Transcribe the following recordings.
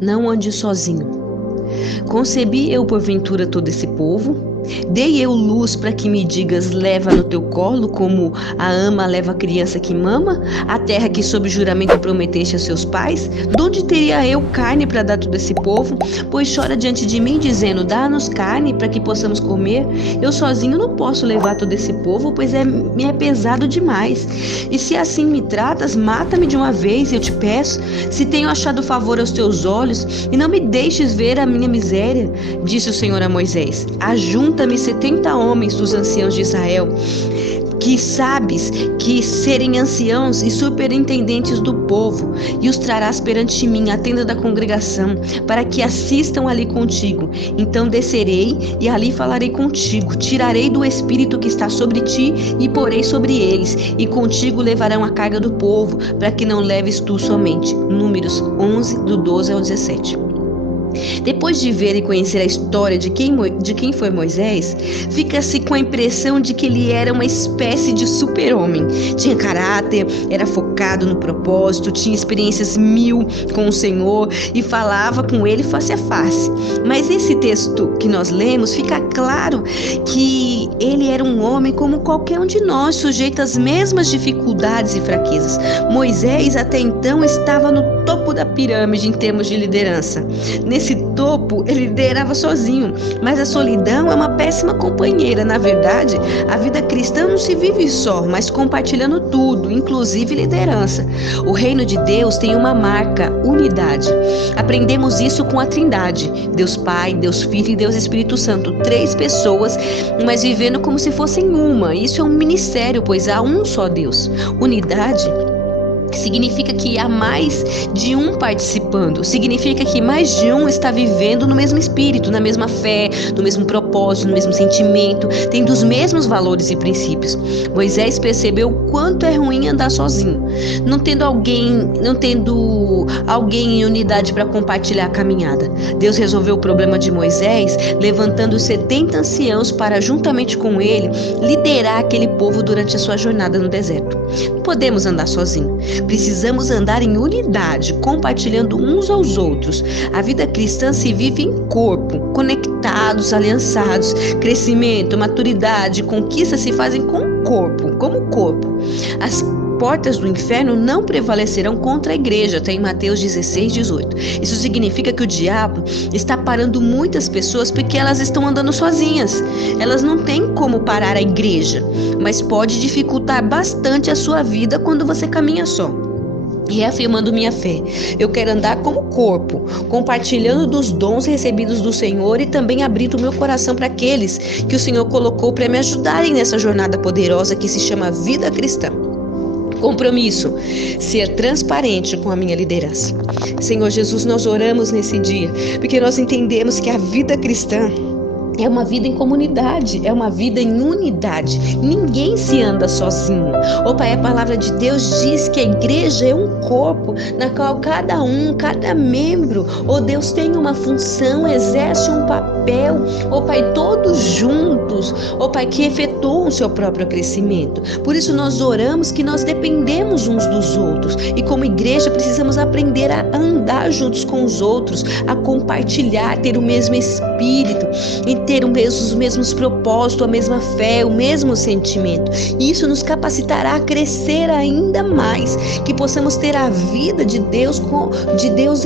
não ande sozinho. Concebi eu porventura todo esse povo? Dei eu luz para que me digas, leva no teu colo, como a ama leva a criança que mama, a terra que sob juramento prometeste a seus pais? Donde teria eu carne para dar todo esse povo? Pois chora diante de mim, dizendo, dá-nos carne para que possamos comer. Eu sozinho não posso levar todo esse povo, pois me é pesado demais. E se assim me tratas, mata-me de uma vez, eu te peço, se tenho achado favor aos teus olhos, e não me deixes ver a minha miséria. Disse o Senhor a Moisés, ajunta-me 70 homens dos anciãos de Israel, que sabes que serem anciãos e superintendentes do povo, e os trarás perante mim, a tenda da congregação, para que assistam ali contigo. Então descerei e ali falarei contigo, tirarei do espírito que está sobre ti e porei sobre eles, e contigo levarão a carga do povo, para que não leves tu somente. Números 11, do 12 ao 17. Depois de ver e conhecer a história de quem foi Moisés, fica-se com a impressão de que ele era uma espécie de super-homem. Tinha caráter, era focado no propósito, tinha experiências 1000 com o Senhor e falava com ele face a face. Mas nesse texto que nós lemos, fica claro que ele era um homem como qualquer um de nós, sujeito às mesmas dificuldades e fraquezas. Moisés até então estava no topo da pirâmide em termos de liderança. Nesse topo, ele liderava sozinho, mas a solidão é uma péssima companheira. Na verdade, a vida cristã não se vive só, mas compartilhando tudo, inclusive liderança. O reino de Deus tem uma marca, unidade. Aprendemos isso com a Trindade, Deus Pai, Deus Filho e Deus Espírito Santo, 3 pessoas, mas vivendo como se fossem uma. Isso é um ministério, pois há um só Deus. Unidade significa que há mais de um participando, significa que mais de um está vivendo no mesmo espírito, na mesma fé, no mesmo propósito, no mesmo sentimento, tendo os mesmos valores e princípios. Moisés percebeu o quanto é ruim andar sozinho, não tendo alguém em unidade para compartilhar a caminhada. Deus resolveu o problema de Moisés, levantando 70 anciãos para, juntamente com ele, liderar aquele povo durante a sua jornada no deserto. Não podemos andar sozinhos. Precisamos andar em unidade, compartilhando uns aos outros. A vida cristã se vive em corpo, conectados, aliançados. Crescimento, maturidade, conquista se fazem com o corpo, como corpo. As portas do inferno não prevalecerão contra a igreja, está em Mateus 16, 18. Isso significa que o diabo está parando muitas pessoas porque elas estão andando sozinhas. Elas não têm como parar a igreja, mas pode dificultar bastante a sua vida quando você caminha só. Reafirmando minha fé, eu quero andar como corpo, compartilhando dos dons recebidos do Senhor e também abrindo meu coração para aqueles que o Senhor colocou para me ajudarem nessa jornada poderosa que se chama vida cristã. Compromisso, ser transparente com a minha liderança. Senhor Jesus, nós oramos nesse dia, porque nós entendemos que a vida cristã é uma vida em comunidade, é uma vida em unidade. Ninguém se anda sozinho. Pai, a palavra de Deus diz que a igreja é um corpo na qual cada membro, Deus tem uma função, exerce um papel, Pai, todos juntos, Pai, que efetuam o seu próprio crescimento. Por isso nós oramos que nós dependemos uns dos outros e como igreja precisamos aprender a andar juntos com os outros, a compartilhar, ter o mesmo espírito e ter os mesmos propósitos, a mesma fé, o mesmo sentimento. E isso nos capacitará a crescer ainda mais, que possamos ter a vida de Deus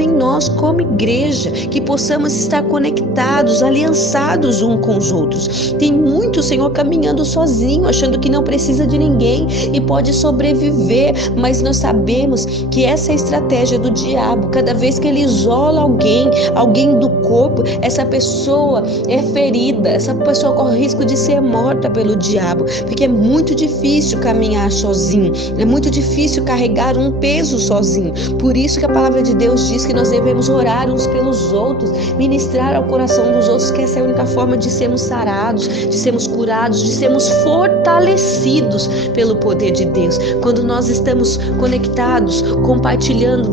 em nós como igreja, que possamos estar conectados, aliançados uns com os outros. Tem muito, Senhor, caminhando sozinho, achando que não precisa de ninguém e pode sobreviver, mas nós sabemos que essa é a estratégia do diabo. Cada vez que ele isola alguém do corpo, essa pessoa é ferida, essa pessoa corre risco de ser morta pelo diabo, porque é muito difícil caminhar sozinho, é muito difícil carregar um peso sozinho. Por isso que a palavra de Deus diz que nós devemos orar uns pelos outros, ministrar ao coração dos outros, que essa é a única forma de sermos sarados, de sermos curados, de sermos fortalecidos pelo poder de Deus. Quando nós estamos conectados, compartilhando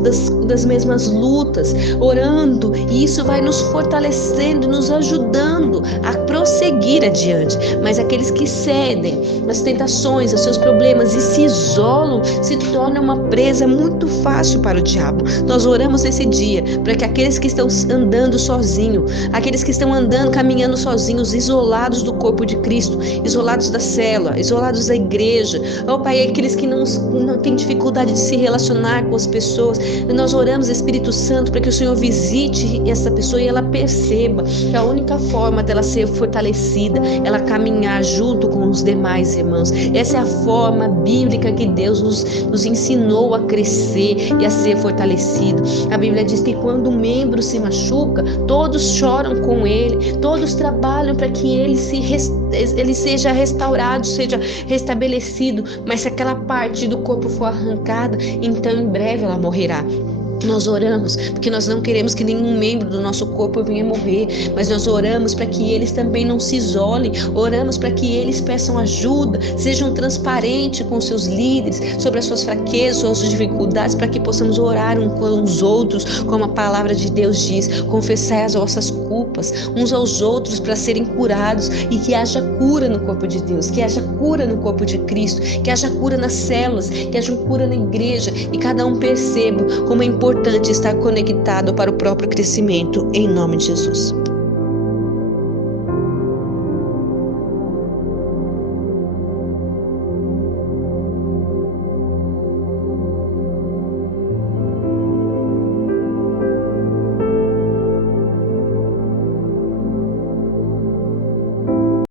das mesmas lutas, orando, e isso vai nos fortalecendo, nos ajudando a prosseguir adiante. Mas aqueles que cedem às tentações, aos seus problemas e se isolam, se torna uma presa muito fácil para o diabo. Nós oramos nesse dia para que aqueles que estão andando sozinhos, aqueles que estão andando, caminhando sozinhos, isolados do corpo de Cristo, isolados da célula, isolados da igreja, Pai, aqueles que não têm dificuldade de se relacionar com as pessoas, nós oramos, Espírito Santo, para que o Senhor visite essa pessoa e ela perceba que a única forma dela ser fortalecida, ela caminhar junto com os demais irmãos. Essa é a forma bíblica que Deus nos ensinou a crescer e a ser fortalecido. A Bíblia diz que quando um membro se machuca, todos choram com ele, todos trabalham para que ele seja restaurado, seja restabelecido, mas se aquela parte do corpo for arrancada, então em breve ela morrerá. Nós oramos porque nós não queremos que nenhum membro do nosso corpo venha morrer, mas nós oramos para que eles também não se isolem, oramos para que eles peçam ajuda, sejam transparentes com seus líderes sobre as suas fraquezas, suas dificuldades, para que possamos orar uns com os outros, como a palavra de Deus diz, confessai as vossas culpas uns aos outros para serem curados, e que haja cura no corpo de Deus, que haja cura no corpo de Cristo, que haja cura nas células, que haja cura na igreja, e cada um perceba como é importante estar conectado para o próprio crescimento, em nome de Jesus.